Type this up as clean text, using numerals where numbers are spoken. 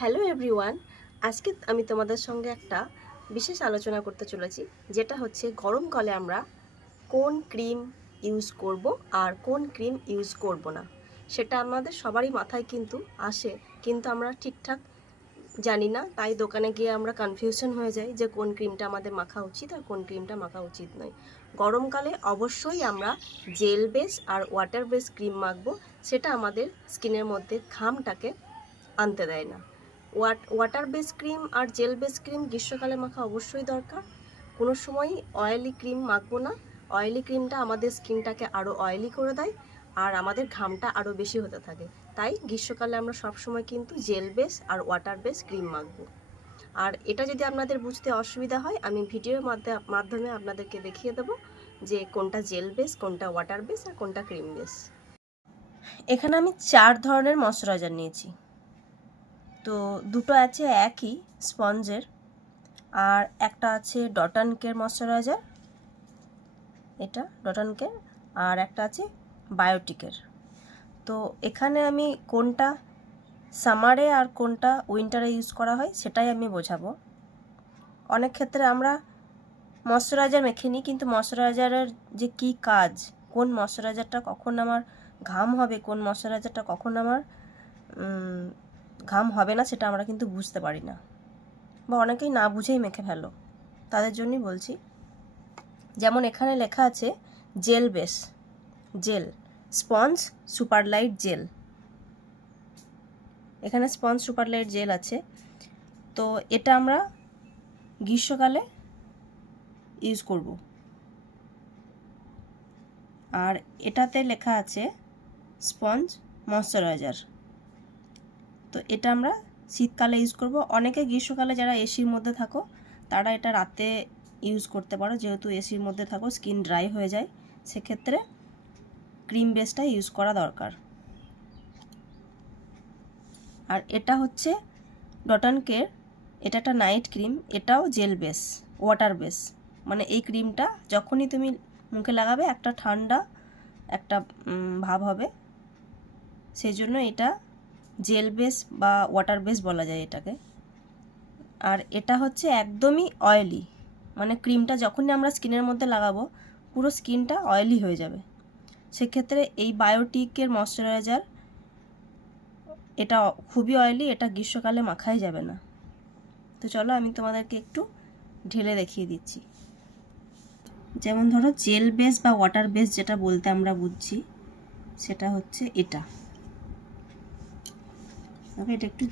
Hello everyone, আজকে আমি তোমাদের সঙ্গে একটা বিশেষ আলোচনা করতে চলেছি, যেটা হচ্ছে গরমকালে আমরা কোন ক্রিম ইউজ করব আর কোন ক্রিম ইউজ করব না। সেটা আমাদের সবারই মাথায় কিন্তু আসে, কিন্তু আমরা ঠিকঠাক জানি না, তাই দোকানে গিয়ে আমরা কনফিউশন হয়ে যাই যে কোন ক্রিমটা আমাদের মাখা উচিত আর কোন ক্রিমটা মাখা উচিত নয়। গরমকালে অবশ্যই আমরা জেল বেস আর ওয়াটার বেস ক্রিম মাখবো, সেটা আমাদের স্কিনের মধ্যে ঘামটাকে আনতে দেয় না। ওয়াটার বেস ক্রিম আর জেল বেস ক্রিম গ্রীষ্মকালে মাখা অবশ্যই দরকার। কোনো সময়ই অয়েলি ক্রিম মাখবো না। অয়েলি ক্রিমটা আমাদের স্কিনটাকে আরও অয়েলি করে দেয় আর আমাদের ঘামটা আরও বেশি হতে থাকে। তাই গ্রীষ্মকালে আমরা সবসময় কিন্তু জেল বেস আর ওয়াটার বেস ক্রিম মাখবো। আর এটা যদি আপনাদের বুঝতে অসুবিধা হয়, আমি ভিডিওর মাধ্যমে আপনাদেরকে দেখিয়ে দেবো যে কোনটা জেল বেস, কোনটা ওয়াটার বেস আর কোনটা ক্রিম বেস। এখানে আমি 4 ধরনের ময়শ্চারাইজার নিয়েছি। তো দুটো আছে একই স্পঞ্জের, আর একটা আছে ডট অ্যান্ড কের ময়শ্চারাইজার, এটা ডট অ্যান্ড কের, আর একটা আছে বায়োটিকের। তো এখানে আমি কোনটা সামারে আর কোনটা উইন্টারে ইউজ করা হয় সেটাই আমি বোঝাবো। অনেক ক্ষেত্রে আমরা ময়শ্চারাইজার মেখে নিই, কিন্তু ময়শ্চারাইজারের যে কী কাজ, কোন ময়শ্চারাইজারটা কখন আমার ঘাম হবে, কোন ময়শ্চারাইজারটা কখন আমার ঘাম হবে না, সেটা আমরা কিন্তু বুঝতে পারি না, বা অনেকেই না বুঝেই মেখে ফেলো। তাদের জন্যই বলছি। যেমন এখানে লেখা আছে gel base, gel sponge superlight gel. এখানে স্পঞ্জ সুপারলাইট জেল আছে। তো এটা আমরা গ্রীষ্মকালে ইউজ করব। আর এটাতে লেখা আছে স্পঞ্জ ময়শ্চারাইজার। তো এটা আমরা শীতকালে ইউজ করব। অনেকে গ্রীষ্মকালে যারা এসির মধ্যে থাকো তারা এটা রাতে ইউজ করতে পারো, যেহেতু এসির মধ্যে থাকো স্কিন ড্রাই হয়ে যায়, সেক্ষেত্রে ক্রিম বেসটা ইউজ করা দরকার। আর এটা হচ্ছে ডট অ্যান্ড কের, এটা একটা নাইট ক্রিম, এটাও জেল বেস ওয়াটার বেস। মানে এই ক্রিমটা যখনই তুমি মুখে লাগাবে একটা ঠান্ডা একটা ভাব হবে, সেই জন্য এটা জেল বেস বা ওয়াটার বেস বলা যায় এটাকে। আর এটা হচ্ছে একদমই অয়েলি, মানে ক্রিমটা যখনই আমরা স্কিনের মধ্যে লাগাবো পুরো স্কিনটা অয়েলি হয়ে যাবে। সেক্ষেত্রে এই বায়োটিকের ময়শ্চারাইজার, এটা খুবই অয়েলি, এটা গ্রীষ্মকালে মাখাই যাবে না। তো চলো আমি তোমাদেরকে একটু ঢেলে দেখিয়ে দিচ্ছি। যেমন ধরো জেল বেস বা ওয়াটার বেস যেটা বলতে আমরা বুঝছি, সেটা হচ্ছে এটা। এটা একটু